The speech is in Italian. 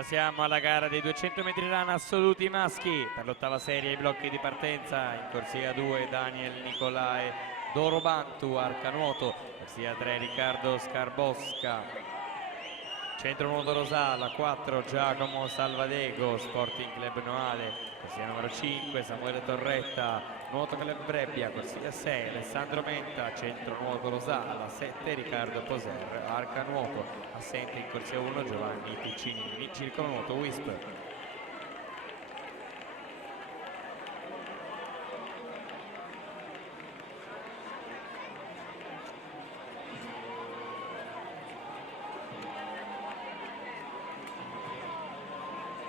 Passiamo alla gara dei 200 metri run assoluti maschi per l'ottava serie, i blocchi di partenza. In corsia 2 Daniel Nicolae Dorobantu, arcanuoto. Corsia 3 Riccardo Scarbosca, centro nuoto Rosala. 4 Giacomo Salvadego, Sporting Club Noale. Corsia numero 5 Samuele Torretta, nuoto Club Brebbia. Corsia 6 Alessandro Menta, centro nuoto Rosala. 7 Riccardo Poser, arcanuoto. Assente in corsia 1 Giovanni Piccinini, circolo nuoto Wisp.